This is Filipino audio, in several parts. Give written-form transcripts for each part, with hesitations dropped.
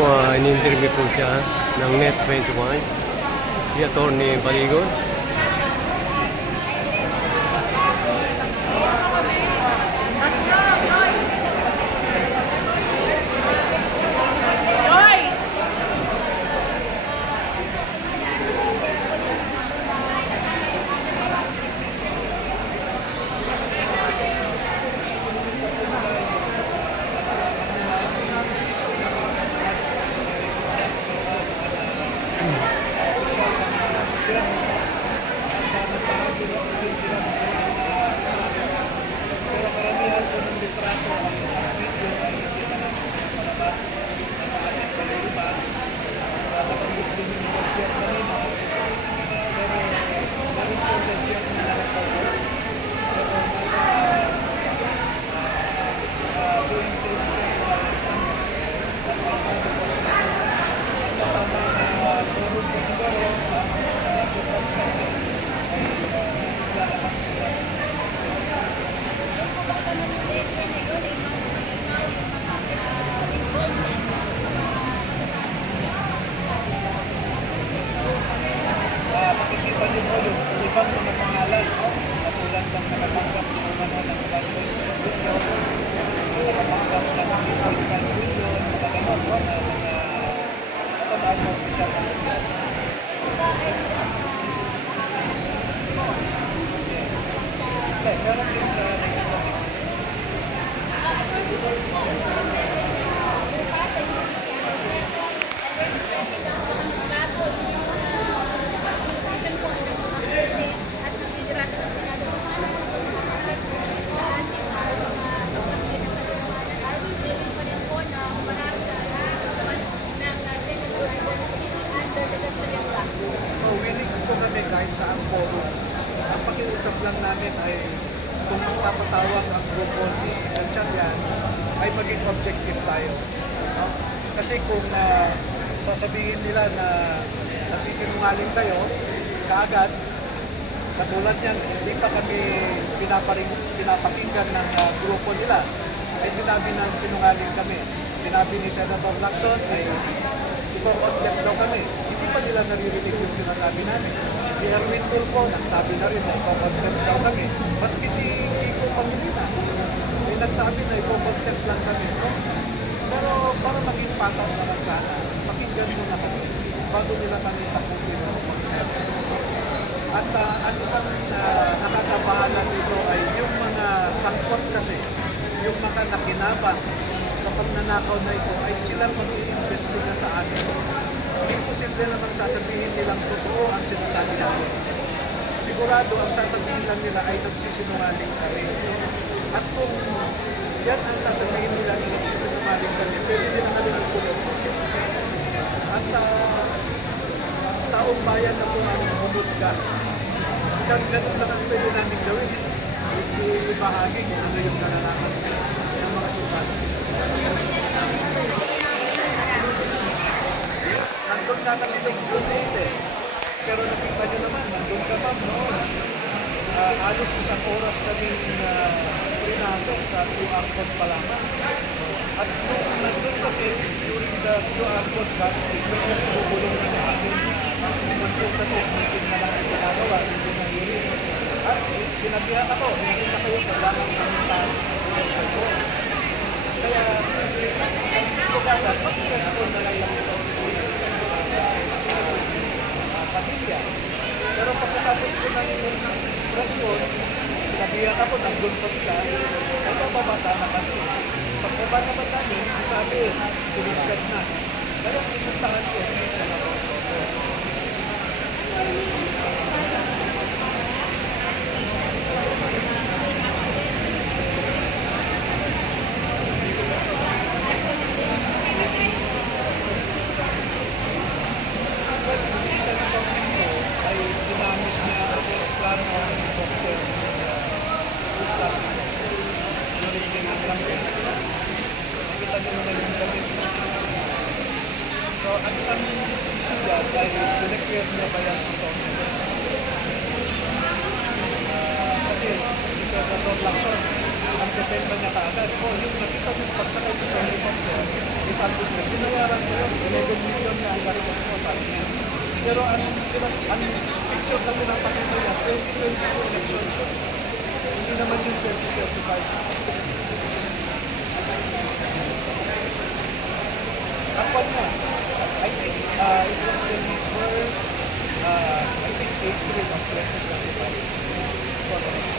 po, in-interview po siya ng Net21, si Atty. Baligon. Pero karamihan po ng litrato ang video ay hindi na namin palabas sa ating kalulupa. Nabanggit din yung ledger kanina. Pero meron po ledger na nakakover. Pero nasa doing safe po sa tama na turun po siguro ang circumstances ay lalabas po yan. Makikita niyo po yung ibang mga pangalan, no? Katulad ng nakatanggap ng mga ng 1.6 billion, nakatanggap ng 3.5 billion, mga ganon, no? Na mga mataas na opisyal ng gobyerno. Meron din sa legislative. Willing po kami kahit saan forum. Ang pakiusap lang namin ay kung magpapatawag ang grupo ni Gatchalian ay maging objective tayo. No? Kasi kung sasabihin nila na nagsisinungaling kayo, kaagad, katulad yan, hindi pa kami pinapakinggan ng grupo nila, ay sinabi ng sinungaling kami. Sinabi ni Senator Lacson ay i-forward them daw kami. Hindi pa nila naririnig yung sinasabi namin. Si Erwin Tulfo, nagsabi na rin na i-forward them daw kami. Maski si Kiko Pangilinan, may nagsabi na i-forward them lang kami. No? Pero para maging patas naman sana, pakinggan muna kami bago nila kami takutin ng At ang isang nakakabahala dito ay yung mga sangkot kasi, yung mga nakinabang sa pagnanakaw na ito ay silang mag-i-investiga sa atin. Hindi posible naman sasabihin nilang totoo ang sinasabi natin. Sigurado ang sasabihin lang nila ay nagsisinungaling kami. At kung yan ang sasabihin nila na nagsisinungaling kami, pwede nila namin ang kulong. At taong bayan na po ang humusga. Ganun lang ang pwede namin gawin. Ibahagi kung ano yung nalalaman ng mga sundalo. Nandun na kami ng June 8 eh. Pero nakita nyo naman, nandun ka ma'am noon. Halos isang oras kami pinasos sa QR code pa lamang. At nung nandun kami, during the QR code processing, may bubulong na sa akin consultative meeting na lang ang ginagawa, hindi na hearing. At sinabihan ako, hindi na kayo kailangan pumunta sa social code. Kaya, ang sigurado, mag-respond na lang sa opisina sa pamilya. Pero pagkatapos ko ng respond, sinabihan ako, nandun pa sila, ay bababasa na kami. Pagbaba naman namin, sabi, suliskat na. Pero pinuntahan ko si Senator Soto. Ay ginamit niya ang plano ng doktor sa during the campaign. Nakita niyo naman yung gamit. So, ang isang issue dahil dineclare niya ba yan si Soto? Kasi si Senator Lacson, ang depensa niya kaagad, yung nakita mo pagsakay sa helicopter, sabi ko, binayaran ko yun, 11 million na ang gastos ko, sabi niya. Pero ang picture na pinapakita niya, 2022 elections yun. Hindi naman yung 2035. Kapag niya, I think it was before, I think April of 2025. For the election.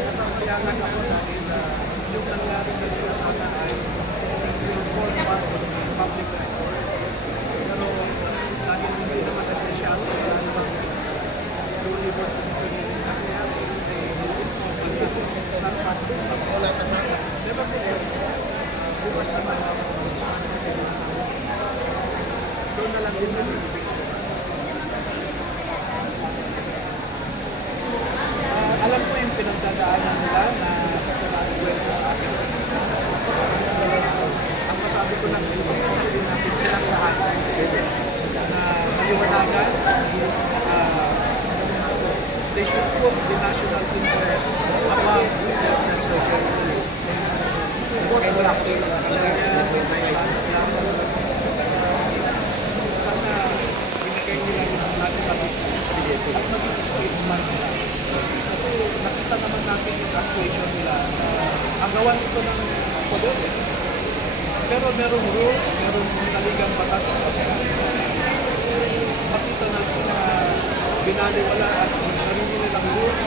Nasasayangan ako dahil yung nangyari na sana ay report part of the public record. Pero dahil hindi naman official, wala namang duly work yung nangyari. Wala kasama. Nevertheless, bukas naman sa congressman. Doon na lang din namin alam ko yung pinagdadaanan nila na kwento sa akin. Ang masabi ko lang, ipagkasal din natin silang lahat na maliwanagan. They should put the national interest above their personal interest. What blocks? Sana binigay nila yung natin at maging statesman sila. Kasi nakita naman natin yung actuation nila. Agawan ito ng poder. Pero merong rules, merong saligang batas ng basehan. Makita natin na binaliwala at ang sarili nilang rules,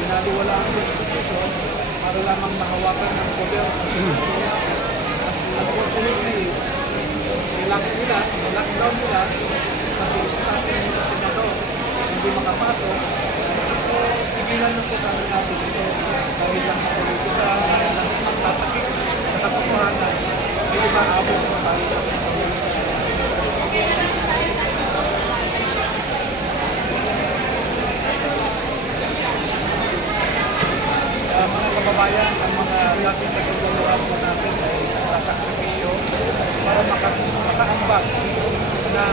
binaliwala ang constitution para lamang mahawakan ng poder sa Senado. At unfortunately, lockdown nila, pag-i-stop ng Senado, hindi makapasok. So, tigilan na po sana natin ito dahil lang sa politika, dahil lang sa pagtatakip, sa katotohanan, may iba abot po tayo sa konstitusyon. Mga kababayan, ang mga dating kasaguluhan po natin ay sasakripisyo para makaambag na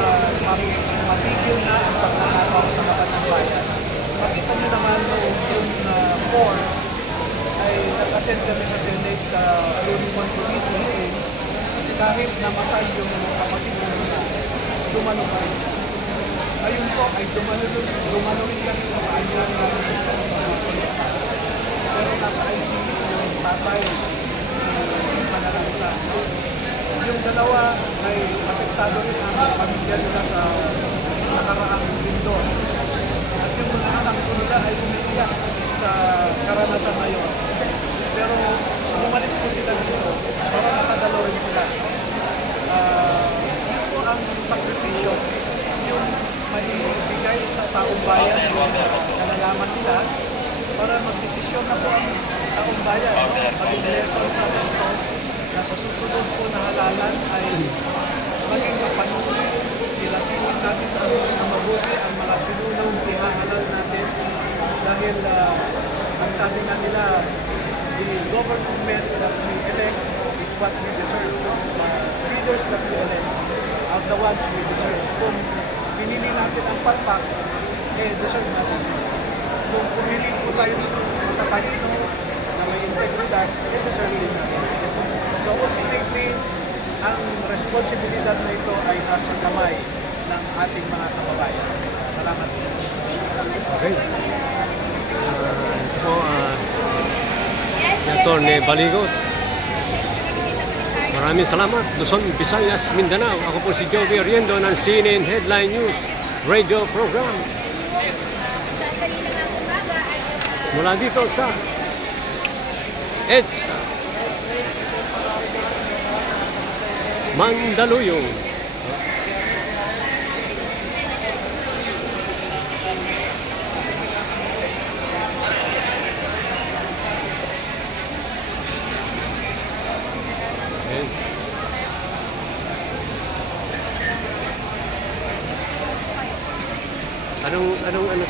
mapigil na ang pagnanakaw sa mata ng bayan. Makita niyo naman noong June 4 ay nag-attend kami sa Senate Luniman Committee hearing kasi kahit namatay yung kapatid ng isa, dumalo pa rin siya. Ngayon po ay dumalo rin kami sa paanyang namin sa pero nasa ICU yung tatay ng panalansa. Yung dalawa ay apektado rin ang pamilya nila sa nakaraang lindol. At yung mga anak ko nila ay umiiyak sa karanasan na yun. Pero bumalik po sila dito para makadalaw rin sila. Yun po ang sakripisyo, yung maibigay sa taong bayan yung nalalaman nila para magdesisyon na po ang taong bayan. Maging lesson sa atin ito na sa susunod po na halalan ay maging mapanuri, ilatisin natin ang mabuti ang mga pinunong ihahalal natin dahil ang sabi nga nila, the government that we elect is what we deserve. Leaders that we elect are the ones we deserve. Kung pinili natin ang palpak, deserve natin. Kung pumili po tayo dito, matatalino, na may integridad, deserve din natin. So ultimately, ang responsibilidad na ito ay nasa kamay ng ating mga kababayan. Salamat po. Okay. Ito po, si Atty. Baligot. Maraming salamat. Luzon, Visayas, Mindanao. Ako po si Joey Riendo ng CNN Headline News Radio Program. Mula dito sa EDSA Mandaluyong.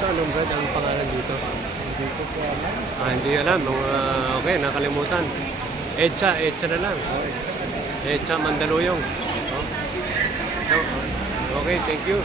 Anong brand ang pangalan dito? Hindi ko po alam. Hindi alam. Okay, nakalimutan. EDSA na lang. EDSA Mandaluyong. Oh. Okay, thank you.